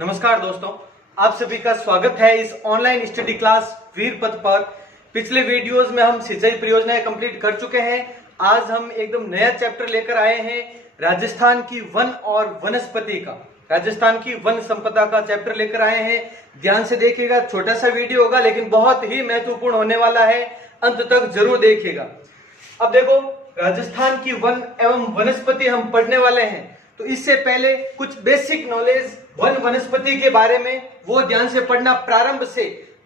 नमस्कार दोस्तों, आप सभी का स्वागत है इस ऑनलाइन स्टडी क्लास वीर पथ पर। पिछले वीडियोस में हम सिंचाई परियोजनाएं कंप्लीट कर चुके हैं। आज हम एकदम नया चैप्टर लेकर आए हैं, राजस्थान की वन और वनस्पति का, राजस्थान की वन संपदा का चैप्टर लेकर आए हैं। ध्यान से देखिएगा, छोटा सा वीडियो होगा लेकिन बहुत ही महत्वपूर्ण होने वाला है, अंत तक जरूर देखिएगा। अब देखो, राजस्थान की वन एवं वनस्पति हम पढ़ने वाले हैं, तो इससे पहले कुछ बेसिक नॉलेज वन वनस्पति के बारे में वो ध्यान से पढ़ना। प्रारंभ से,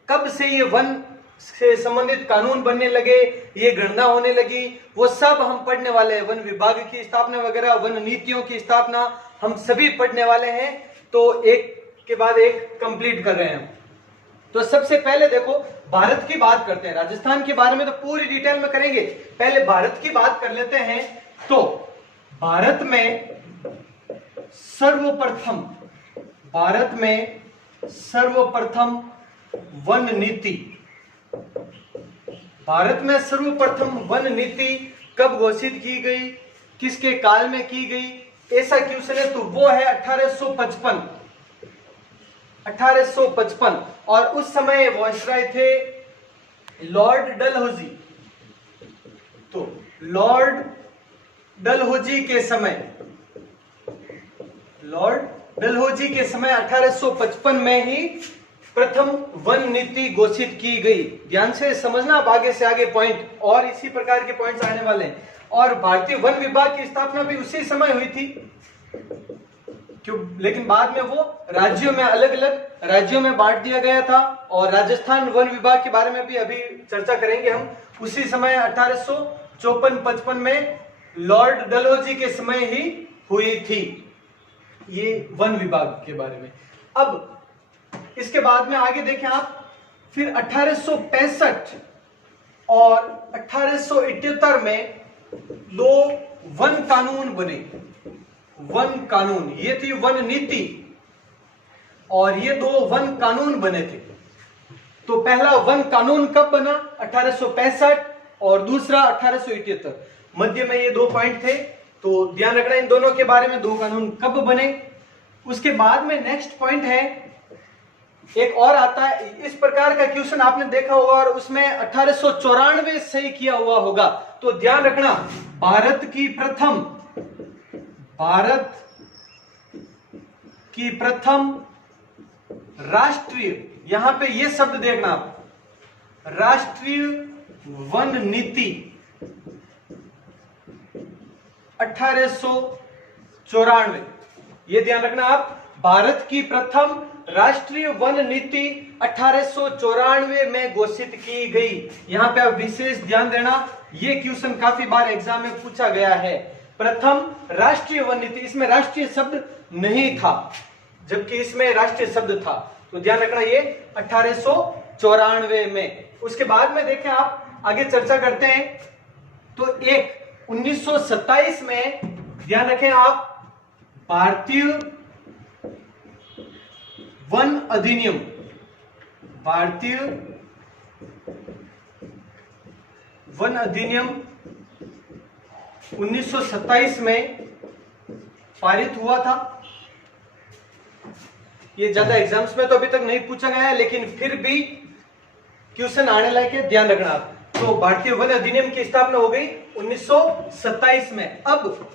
कब से ये वन से संबंधित कानून बनने लगे, ये गणना होने लगी, वो सब हम पढ़ने वाले हैं। वन विभाग की स्थापना वगैरह, वन नीतियों की स्थापना हम सभी पढ़ने वाले हैं। तो एक के बाद एक कंप्लीट कर रहे हैं। तो सबसे पहले देखो, भारत की बात करते हैं। राजस्थान के बारे में तो पूरी डिटेल में करेंगे, पहले भारत की बात कर लेते हैं। तो भारत में सर्वप्रथम वन नीति, भारत में सर्वप्रथम वन नीति कब घोषित की गई, किसके काल में की गई, ऐसा क्वेश्चन है तो वो है 1855। और उस समय वायसराय थे लॉर्ड डलहौजी। तो लॉर्ड डलहौजी के समय 1855 में ही प्रथम वन नीति घोषित की गई। ध्यान से समझना, अब आगे से आगे पॉइंट और इसी प्रकार के पॉइंट्स आने वाले हैं। और भारतीय वन विभाग की स्थापना भी उसी समय हुई थी, क्यों, लेकिन बाद में वो राज्यों में, अलग अलग राज्यों में बांट दिया गया था। और राजस्थान वन विभाग के बारे में भी अभी चर्चा करेंगे हम। उसी समय 1854-55 में लॉर्ड डलहौजी के समय ही हुई थी ये वन विभाग के बारे में। अब इसके बाद में आगे देखें आप, फिर 1865 और 1878 में दो वन कानून बने। वन कानून, ये थी वन नीति और ये दो वन कानून बने थे। तो पहला वन कानून कब बना, 1865, और दूसरा 1878। मध्य में ये दो पॉइंट थे, तो ध्यान रखना इन दोनों के बारे में, दो कानून कब बने। उसके बाद में नेक्स्ट पॉइंट है, एक और आता है, इस प्रकार का क्वेश्चन आपने देखा होगा और उसमें 1894 सही किया हुआ होगा। तो ध्यान रखना, भारत की प्रथम राष्ट्रीय, यहां पे ये शब्द देखना आप, राष्ट्रीय वन नीति 1894, ये ध्यान रखना आप, भारत की प्रथम राष्ट्रीय वन नीति 1894 में घोषित की गई। यहां पे आप विशेष ध्यान देना, ये क्वेश्चन काफी बार एग्जाम में पूछा गया है। प्रथम राष्ट्रीय वन नीति, इसमें राष्ट्रीय शब्द नहीं था जबकि इसमें राष्ट्रीय शब्द था, तो ध्यान रखना ये 1894 में। उसके बाद में देखें आप, आगे चर्चा करते हैं। तो एक 1927 में, ध्यान रखें आप, भारतीय वन अधिनियम, भारतीय वन अधिनियम 1927 में पारित हुआ था। ये ज्यादा एग्जाम्स में तो अभी तक नहीं पूछा गया है, लेकिन फिर भी क्वेश्चन आने लायक है, ध्यान रखना आप। तो भारतीय वन अधिनियम की स्थापना हो गई 1927 में। अब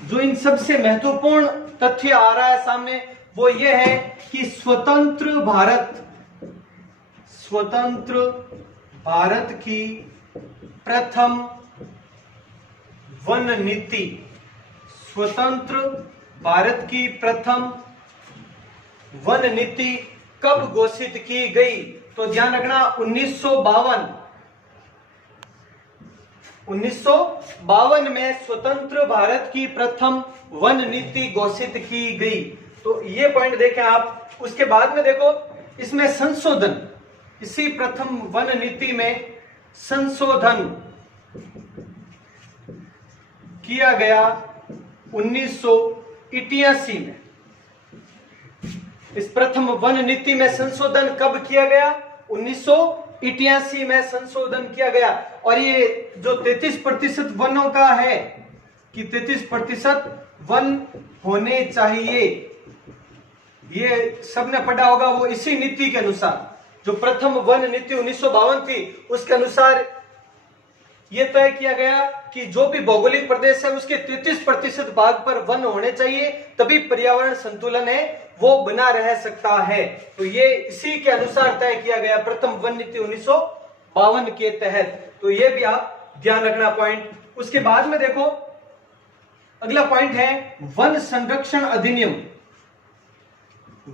जो इन सबसे महत्वपूर्ण तथ्य आ रहा है सामने, वो ये है कि स्वतंत्र भारत की प्रथम वन नीति, स्वतंत्र भारत की प्रथम वन नीति कब घोषित की गई। तो ध्यान रखना, 1952 में स्वतंत्र भारत की प्रथम वन नीति घोषित की गई। तो ये पॉइंट देखें आप। उसके बाद में देखो, इसमें संशोधन, इसी प्रथम वन नीति में संशोधन किया गया 1988 में। इस प्रथम वन नीति में संशोधन कब किया गया, 1988 में संशोधन किया गया। और ये जो 33% वनों का है कि 33% वन होने चाहिए, ये सबने पढ़ा होगा, वो इसी नीति के अनुसार, जो प्रथम वन नीति 1952 थी, उसके अनुसार ये तय किया गया कि जो भी भौगोलिक प्रदेश है उसके 33% भाग पर वन होने चाहिए, तभी पर्यावरण संतुलन है वो बना रह सकता है। तो ये इसी के अनुसार तय किया गया प्रथम वन नीति 1952 के तहत। तो ये भी आप ध्यान रखना पॉइंट। उसके बाद में देखो अगला पॉइंट है वन संरक्षण अधिनियम।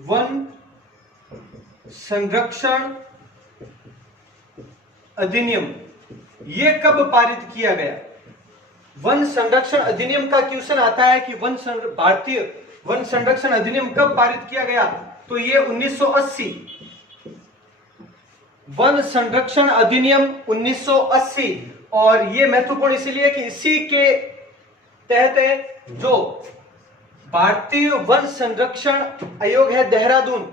वन संरक्षण अधिनियम ये कब पारित किया गया? वन संरक्षण अधिनियम का क्वेश्चन आता है कि भारतीय वन संरक्षण अधिनियम कब पारित किया गया? तो ये 1980। वन संरक्षण अधिनियम 1980। और ये महत्वपूर्ण इसलिए कि इसी के तहत जो भारतीय वन संरक्षण आयोग है देहरादून,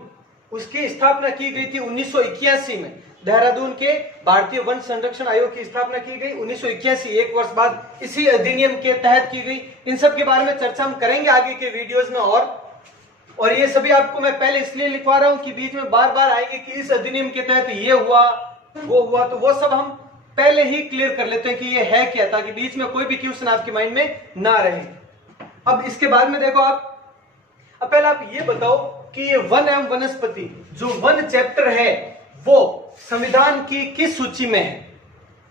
उसकी स्थापना की गई थी 1981 में। देहरादून के भारतीय वन संरक्षण आयोग की स्थापना की गई 1981, एक वर्ष बाद इसी अधिनियम के तहत की गई। इन सब के बारे में चर्चा हम करेंगे आगे के वीडियोस में। और ये सभी आपको मैं पहले इसलिए लिखवा रहा हूं कि बीच में बार बार आएंगे कि इस अधिनियम के तहत ये हुआ वो हुआ, तो वो सब हम पहले ही क्लियर कर लेते हैं कि ये है क्या, ताकि बीच में कोई भी क्वेश्चन आपके माइंड में ना रहे। अब इसके बाद में देखो अब पहले आप ये बताओ कि ये वन एवं वनस्पति जो वन चैप्टर है वो संविधान की किस सूची में है?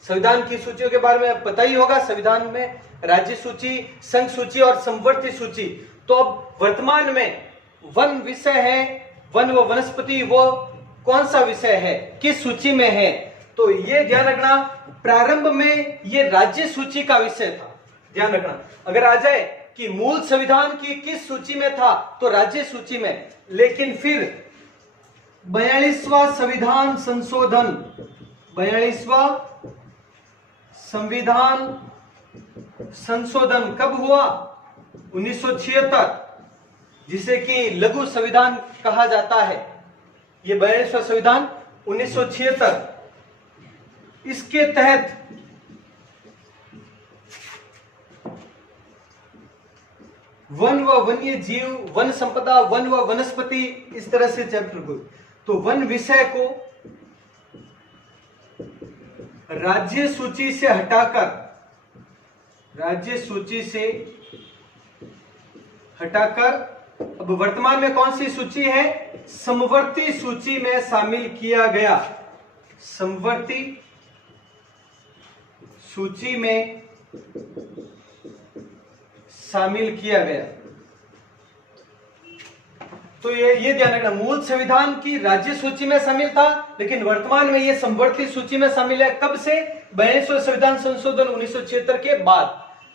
संविधान की सूचियों के बारे में पता ही होगा। संविधान में राज्य सूची, संघ सूची और समवर्ती सूची। तो अब वर्तमान में वन विषय है, वन व वनस्पति वो कौन सा विषय है, किस सूची में है? तो ये ध्यान रखना, प्रारंभ में ये राज्य सूची का विषय था। ध्यान रखना, अगर आ जाए कि मूल संविधान की किस सूची में था तो राज्य सूची में, लेकिन फिर 42वां संविधान संशोधन, 42वां संविधान संशोधन कब हुआ? 1976, जिसे कि लघु संविधान कहा जाता है। ये 42वां संविधान 1976, इसके तहत वन व वन्य जीव, वन संपदा, वन व वनस्पति, इस तरह से चैप्टर को, तो वन विषय को राज्य सूची से हटाकर, राज्य सूची से हटाकर अब वर्तमान में कौन सी सूची है? समवर्ती सूची में शामिल किया गया। समवर्ती सूची में शामिल किया गया। तो ये ध्यान रखना, मूल संविधान की राज्य सूची में शामिल था, लेकिन वर्तमान में ये समवर्ती सूची में शामिल है। कब से? 42वां संविधान संशोधन 1976 के बाद।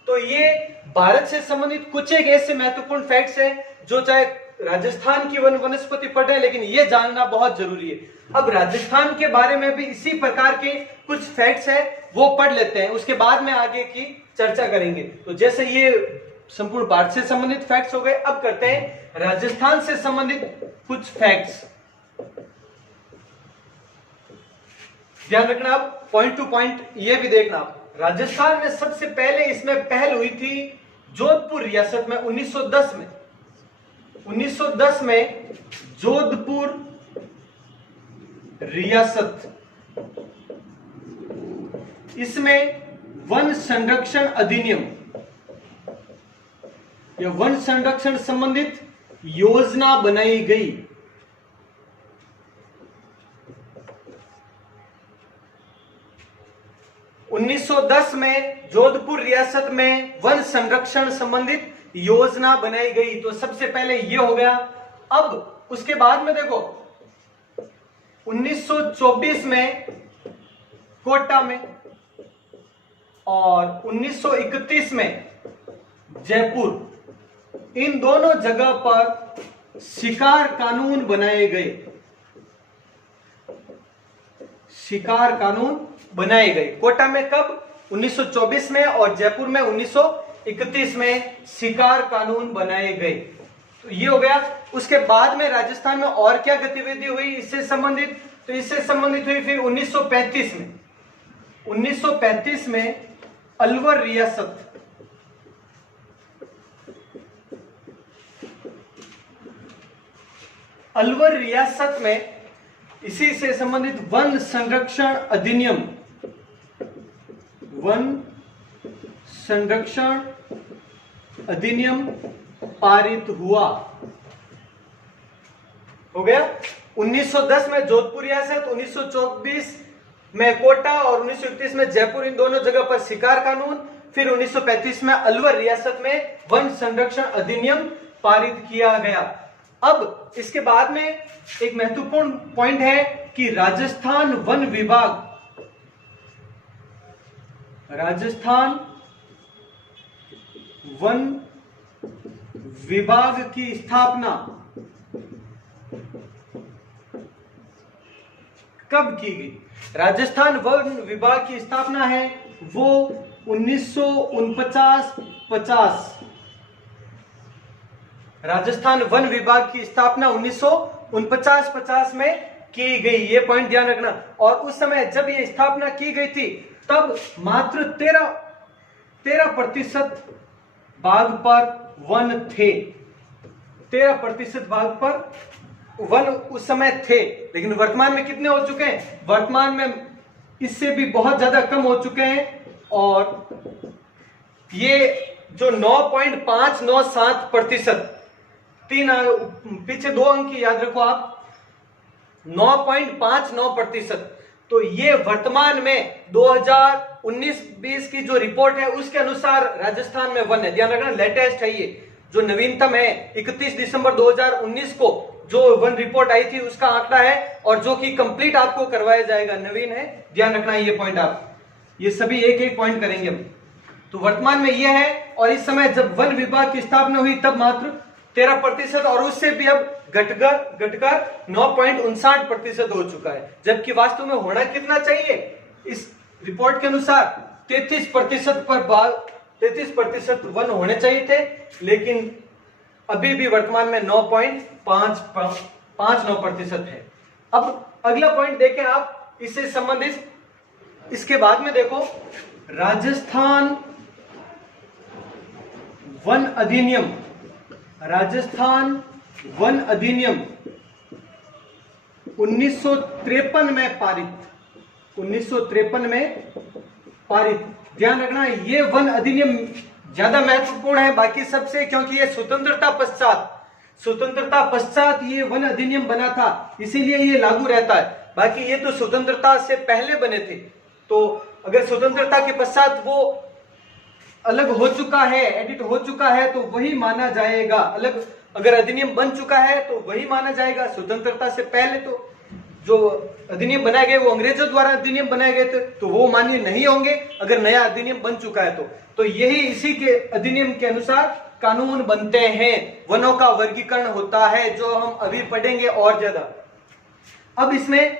तो ये भारत से संबंधित कुछ एक ऐसे महत्वपूर्ण फैक्ट्स हैं जो चाहे राजस्थान की वन वनस्पति पढ़ रहे हैं, लेकिन ये जानना बहुत जरूरी है। अब राजस्थान के बारे में भी इसी प्रकार के कुछ फैक्ट्स हैं, वो पढ़ लेते हैं, उसके बाद में आगे की चर्चा करेंगे। तो जैसे ये संपूर्ण भारत से संबंधित फैक्ट्स हो गए, अब करते हैं राजस्थान से संबंधित कुछ फैक्ट्स। ध्यान रखना, आप पॉइंट टू पॉइंट ये भी देखना। राजस्थान में सबसे पहले इसमें पहल हुई थी जोधपुर रियासत में 1910 में। 1910 में जोधपुर रियासत, इसमें वन संरक्षण अधिनियम या वन संरक्षण संबंधित योजना बनाई गई। उन्नीस 1910 में जोधपुर रियासत में वन संरक्षण संबंधित योजना बनाई गई। तो सबसे पहले ये हो गया। अब उसके बाद में देखो 1924 में कोटा में और 1931 में जयपुर, इन दोनों जगह पर शिकार कानून बनाए गए। शिकार कानून बनाए गए। कोटा में कब? 1924 में, और जयपुर में 1931 में शिकार कानून बनाए गए। तो ये हो गया। उसके बाद में राजस्थान में और क्या गतिविधि हुई इससे संबंधित? तो इससे संबंधित हुई फिर 1935 में। 1935 में अलवर रियासत, अलवर रियासत में इसी से संबंधित वन संरक्षण अधिनियम, वन संरक्षण अधिनियम पारित हुआ। हो गया। 1910 में जोधपुर रियासत, 1924 में कोटा और 1931 में जयपुर, इन दोनों जगह पर शिकार कानून। फिर 1935 में अलवर रियासत में वन संरक्षण अधिनियम पारित किया गया। अब इसके बाद में एक महत्वपूर्ण पॉइंट है कि राजस्थान वन विभाग, राजस्थान वन विभाग की स्थापना कब की गई? राजस्थान वन विभाग की स्थापना है वो 1949-50। राजस्थान वन विभाग की स्थापना 1949-50 में की गई, ये पॉइंट ध्यान रखना। और उस समय जब ये स्थापना की गई थी तब मात्र 13% भाग पर वन थे। 13% भाग पर वन उस समय थे, लेकिन वर्तमान में कितने हो चुके हैं? वर्तमान में इससे भी बहुत ज्यादा कम हो चुके हैं। और ये जो 9.597%, पीछे 2 अंक याद रखो आप, 9.59%। तो ये वर्तमान में 2019-20 की जो रिपोर्ट है उसके अनुसार राजस्थान में वन है। ध्यान रखना, लेटेस्ट है ये, जो नवीनतम है 31 दिसंबर 2019 को जो वन रिपोर्ट आई थी उसका आंकड़ा है, और जो कि कंप्लीट आपको करवाया जाएगा, नवीन है। ध्यान रखना ये पॉइंट, आप ये सभी एक एक पॉइंट करेंगे हम। तो वर्तमान में ये है, और इस समय जब वन विभाग की स्थापना हुई तब मात्र 13%, और उससे भी अब घटकर 9.59% हो चुका है। जबकि वास्तव में होना कितना चाहिए? इस रिपोर्ट के अनुसार 33% पर 33% वन होने चाहिए थे, लेकिन अभी भी वर्तमान में 9.59% है। अब अगला पॉइंट देखें आप, इससे संबंधित, इसके बाद में देखो, राजस्थान वन अधिनियम, राजस्थान वन अधिनियम 1953 में पारित, 1953 में पारित। ध्यान रखना ये वन अधिनियम ज्यादा महत्वपूर्ण है बाकी सबसे, क्योंकि ये स्वतंत्रता पश्चात ये वन अधिनियम बना था, इसीलिए ये लागू रहता है। बाकी ये तो स्वतंत्रता से पहले बने थे, तो अगर स्वतंत्रता के पश्चात वो अलग हो चुका है, एडिट हो चुका है, तो वही माना जाएगा। अलग अगर अधिनियम बन चुका है तो वही माना जाएगा। स्वतंत्रता से पहले तो जो अधिनियम बनाए गए वो अंग्रेजों द्वारा अधिनियम बनाए गए थे, तो वो मान्य नहीं होंगे अगर नया अधिनियम बन चुका है तो यही इसी के अधिनियम के अनुसार कानून बनते हैं, वनों का वर्गीकरण होता है, जो हम अभी पढ़ेंगे और ज्यादा। अब इसमें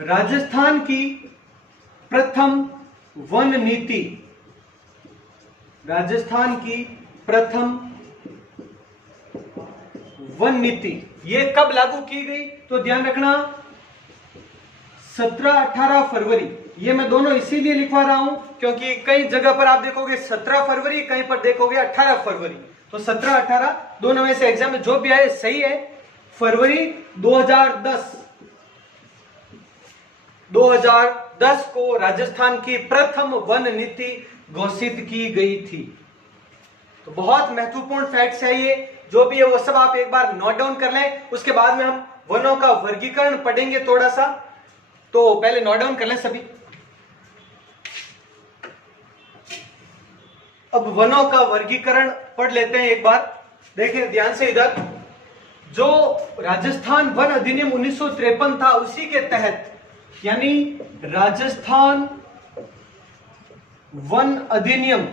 राजस्थान की प्रथम वन नीति, राजस्थान की प्रथम वन नीति ये कब लागू की गई? तो ध्यान रखना 17-18 फरवरी। ये मैं दोनों इसीलिए लिखवा रहा हूं क्योंकि कई जगह पर आप देखोगे 17 फरवरी, कहीं पर देखोगे 18 फरवरी। तो 17-18 दोनों में से एग्जाम में जो भी आए सही है। फरवरी 2010 को राजस्थान की प्रथम वन नीति घोषित की गई थी। तो बहुत महत्वपूर्ण फैक्ट्स है ये, जो भी है वो सब आप एक बार नोट डाउन कर लें। उसके बाद में हम वनों का वर्गीकरण पढ़ेंगे थोड़ा सा, तो पहले नोट डाउन कर लें सभी। अब वनों का वर्गीकरण पढ़ लेते हैं एक बार, देखें ध्यान से इधर। जो राजस्थान वन अधिनियम 1953 था उसी के तहत, यानी राजस्थान वन अधिनियम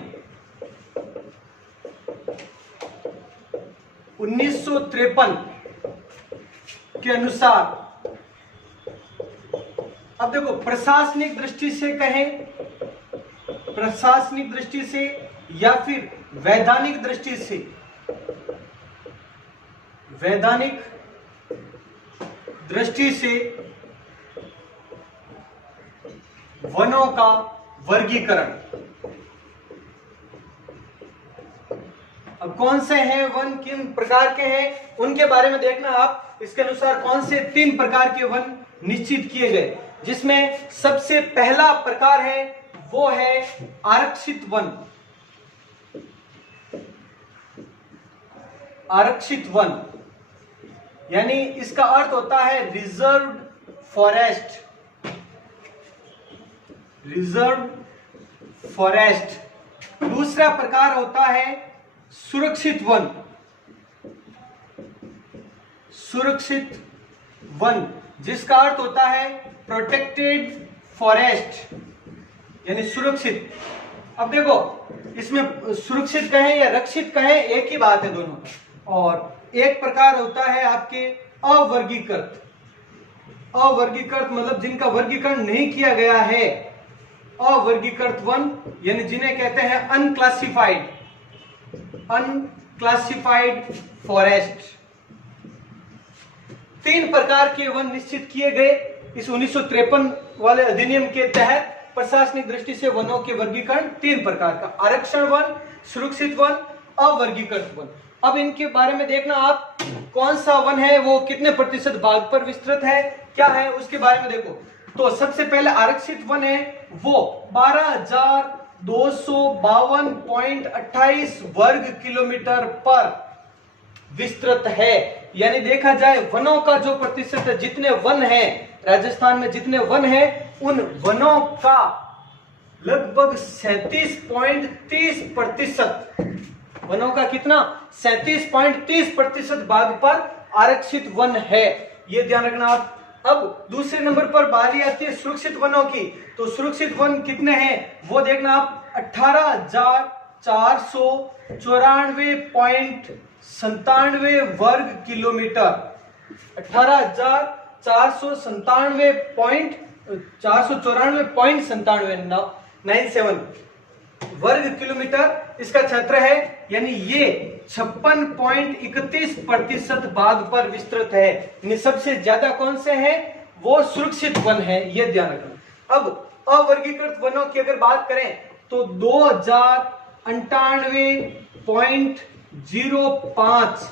1953 के अनुसार, अब देखो प्रशासनिक दृष्टि से कहें, प्रशासनिक दृष्टि से या फिर वैधानिक दृष्टि से, वैधानिक दृष्टि से वनों का वर्गीकरण, अब कौन से हैं वन, किन प्रकार के हैं, उनके बारे में देखना आप। इसके अनुसार कौन से 3 प्रकार के वन निश्चित किए गए, जिसमें सबसे पहला प्रकार है वो है आरक्षित वन। आरक्षित वन यानी इसका अर्थ होता है रिजर्व्ड फॉरेस्ट। Reserve forest. दूसरा प्रकार होता है सुरक्षित वन। सुरक्षित वन जिसका अर्थ होता है प्रोटेक्टेड फॉरेस्ट यानी सुरक्षित। अब देखो इसमें सुरक्षित कहें या रक्षित कहें एक ही बात है दोनों का। और एक प्रकार होता है आपके अवर्गीकृत। अवर्गीकृत मतलब जिनका वर्गीकरण नहीं किया गया है, अवर्गीकृत वन यानी जिन्हें कहते हैं अनक्लासिफाइड। Unclassified forest. 3 प्रकार के वन निश्चित किए गए इस 1953 वाले अधिनियम के तहत। प्रशासनिक दृष्टि से वनों के वर्गीकरण 3 प्रकार का, आरक्षण वन, सुरक्षित वन, अवर्गीकृत वन। अब इनके बारे में देखना आप, कौन सा वन है वो कितने प्रतिशत भाग पर विस्तृत है, क्या है उसके बारे में देखो। तो सबसे पहले आरक्षित वन है वो 12,252.28 वर्ग किलोमीटर पर विस्तृत है। यानी देखा जाए वनों का जो प्रतिशत है, जितने वन हैं राजस्थान में, जितने वन हैं उन वनों का लगभग 37.30%। वनों का कितना 37.30% भाग पर आरक्षित वन है, ये ध्यान रखना आप। अब दूसरे नंबर पर बारी आती है सुरक्षित वनों की। तो सुरक्षित वन कितने हैं वो देखना आप, 18,494.97 वर्ग किलोमीटर। 18,494.97 वर्ग किलोमीटर इसका क्षेत्र है। यानी ये 56.31% भाग पर विस्तृत है। यानी सबसे ज्यादा कौन से हैं वो सुरक्षित वन है, ये ध्यान रखना। अब अवर्गीकृत वनों की अगर बात करें तो 2098.05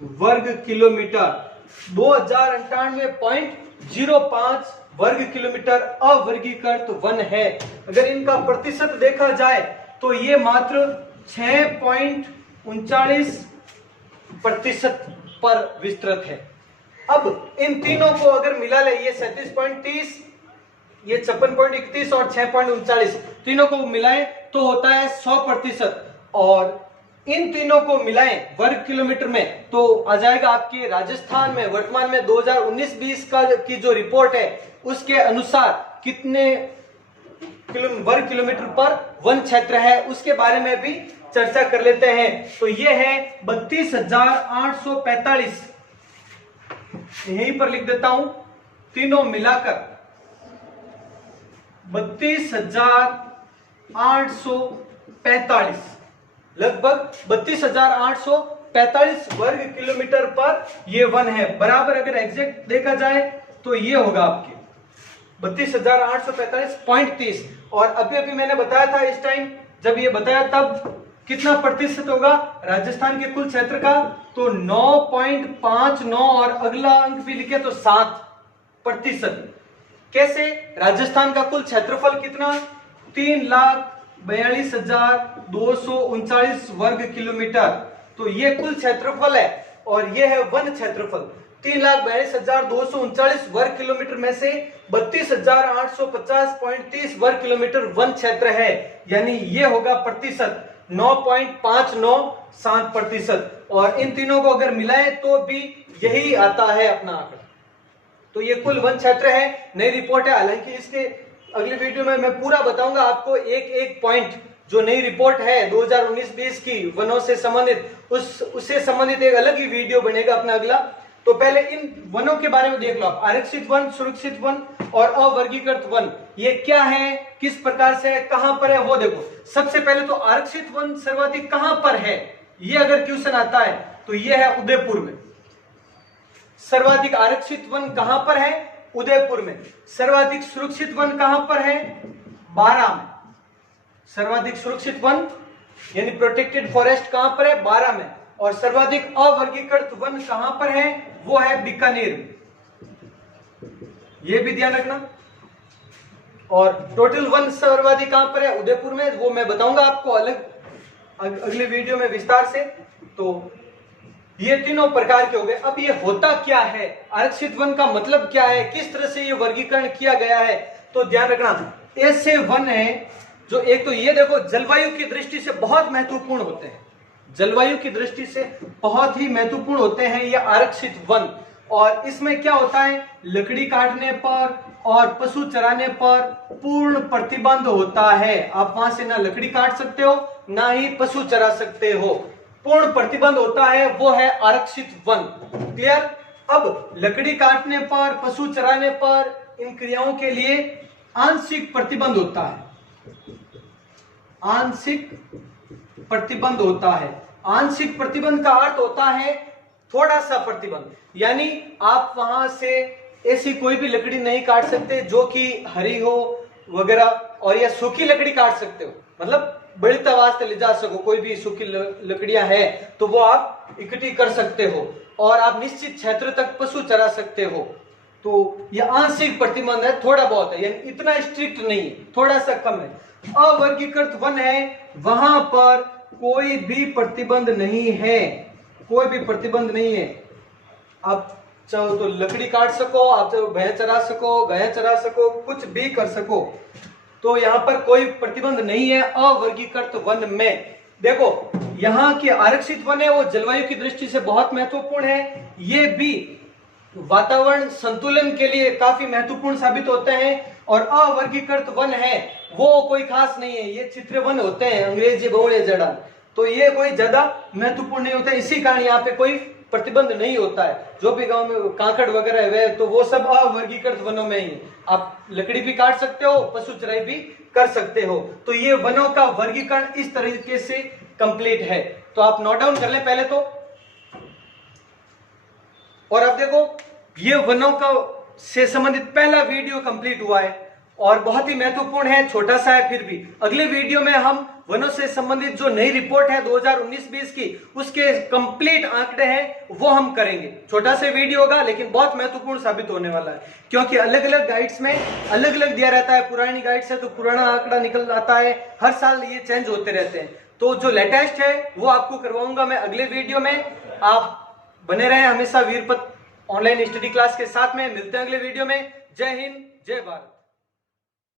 वर्ग किलोमीटर। 2098.05 वर्ग किलोमीटर अवर्गीकृत वन है। अगर इनका प्रतिशत देखा जाए तो ये मात्र 6.39% पर विस्तृत है। अब इन तीनों को अगर मिला ले, ये 37.30, ये 56.31 और 6.39, तीनों को मिलाएं तो होता है 100%। और इन तीनों को मिलाएं वर्ग किलोमीटर में तो आ जाएगा आपके राजस्थान में वर्तमान में 2019-20 का की जो रिपोर्ट है उसके अनुसार कितने वर्ग किलोमीटर पर वन क्षेत्र है उसके बारे में भी चर्चा कर लेते हैं। तो ये है 32,845, यहीं पर लिख देता हूं, तीनों मिलाकर 32,845, लगभग 32,845 वर्ग किलोमीटर पर ये वन है। बराबर अगर एग्जैक्ट देखा जाए तो ये होगा आपके 32,845.30। और अभी अभी मैंने बताया था, इस टाइम जब ये बताया तब कितना प्रतिशत होगा राजस्थान के कुल क्षेत्र का, तो 9.59 और अगला अंक भी लिखे तो 7%। कैसे? राजस्थान का कुल क्षेत्रफल कितना, 3,42,239 वर्ग किलोमीटर। तो ये कुल क्षेत्रफल है और ये है वन क्षेत्रफल। 3,42,239 वर्ग किलोमीटर में से 32,850.30 वर्ग किलोमीटर वन क्षेत्र है। यानी ये होगा प्रतिशत 9.597%। और इन तीनों को अगर मिलाएं तो भी यही आता है अपना आंकड़ा। तो ये कुल वन क्षेत्र है, नई रिपोर्ट है। हालांकि इसके अगली वीडियो में मैं पूरा बताऊंगा आपको एक एक पॉइंट, जो नई रिपोर्ट है 2019-20 की वनों से संबंधित, उससे संबंधित एक अलग ही वीडियो बनेगा अपना अगला। तो पहले इन वनों के बारे में देख लो आप, आरक्षित वन, सुरक्षित वन और अवर्गीकृत वन, ये क्या है, किस प्रकार से है, कहां पर है वो देखो। सबसे पहले तो आरक्षित वन सर्वाधिक कहां पर है, ये अगर क्वेश्चन आता है तो ये है उदयपुर में। सर्वाधिक आरक्षित वन कहां पर है, उदयपुर में। सर्वाधिक सुरक्षित वन कहां पर है, बारां में। सर्वाधिक सुरक्षित वन यानी प्रोटेक्टेड फॉरेस्ट कहां पर है? 12 में। और सर्वाधिक अवर्गीकृत वन कहां पर है? वो है बीकानेर में। ये भी ध्यान रखना। और टोटल वन सर्वाधिक कहां पर है? उदयपुर में। वो मैं बताऊंगा आपको अलग अगले वीडियो में विस्तार से। तो ये तीनों प्रकार के हो गए। अब ये होता क्या है? आरक्षित वन का मतलब क्या है? किस तरह से ये वर्गीकरण किया गया है? तो ध्यान रखना, ऐसे वन है जो एक तो ये देखो जलवायु की दृष्टि से बहुत महत्वपूर्ण होते हैं, जलवायु की दृष्टि से बहुत ही महत्वपूर्ण होते हैं ये आरक्षित वन। और इसमें क्या होता है? लकड़ी काटने पर और पशु चराने पर पूर्ण प्रतिबंध होता है। आप वहां से ना लकड़ी काट सकते हो ना ही पशु चरा सकते हो, पूर्ण प्रतिबंध होता है, वो है आरक्षित वन। क्लियर? अब लकड़ी काटने पर, पशु चराने पर, इन क्रियाओं के लिए आंशिक प्रतिबंध होता है। आंशिक प्रतिबंध होता है। आंशिक प्रतिबंध का अर्थ होता है थोड़ा सा प्रतिबंध, यानी आप वहां से ऐसी कोई भी लकड़ी नहीं काट सकते जो कि हरी हो वगैरह, और या सूखी लकड़ी काट सकते हो, मतलब बड़ी तवाज से ले जा सको। कोई भी सूखी लकड़ियां है तो वो आप इकट्ठी कर सकते हो और आप निश्चित क्षेत्र तक पशु चरा सकते हो। तो यह आंशिक प्रतिबंध है, थोड़ा बहुत है, यानी इतना स्ट्रिक्ट नहीं, थोड़ा सा कम है। अवर्गीकृत वन है, वहां पर कोई भी प्रतिबंध नहीं है, कोई भी प्रतिबंध नहीं है। आप चाहो तो लकड़ी काट सको, आप चाहो भैंस चरा सको, गाय चरा सको, कुछ भी कर सको, तो यहाँ पर कोई प्रतिबंध नहीं है अवर्गीकृत वन में। देखो यहाँ के आरक्षित वन है वो जलवायु की दृष्टि से बहुत महत्वपूर्ण है, ये भी वातावरण संतुलन के लिए काफी महत्वपूर्ण साबित होते हैं। और अवर्गीकृत वन है वो कोई खास नहीं है, ये चित्र वन होते हैं, अंग्रेजी बहुल जड़ा, तो ये कोई ज्यादा महत्वपूर्ण नहीं होता है। इसी कारण यहाँ पे कोई प्रतिबंध नहीं होता है। जो भी गांव में कांकड़ वगैरह है तो वो सब अवर्गीकृत वनों में ही, आप लकड़ी भी काट सकते हो, पशु चराई भी कर सकते हो। तो ये वनों का वर्गीकरण इस तरीके से कंप्लीट है। तो आप नोट डाउन कर लें पहले तो। और अब देखो ये वनों का से संबंधित पहला वीडियो कंप्लीट हुआ है और बहुत ही महत्वपूर्ण है, छोटा सा है फिर भी। अगले वीडियो में हम वनों से संबंधित जो नई रिपोर्ट है 2019-20 की, उसके कंप्लीट आंकड़े हैं वो हम करेंगे। छोटा सा वीडियो होगा लेकिन बहुत महत्वपूर्ण साबित होने वाला है, क्योंकि अलग अलग गाइड्स में अलग अलग दिया रहता है। पुरानी गाइड्स है तो पुराना आंकड़ा निकल आता है, हर साल ये चेंज होते रहते हैं। तो जो लेटेस्ट है वो आपको करवाऊंगा मैं अगले वीडियो में। आप बने रहे हमेशा वीरपत ऑनलाइन स्टडी क्लास के साथ में। मिलते हैं अगले वीडियो में। जय हिंद, जय भारत।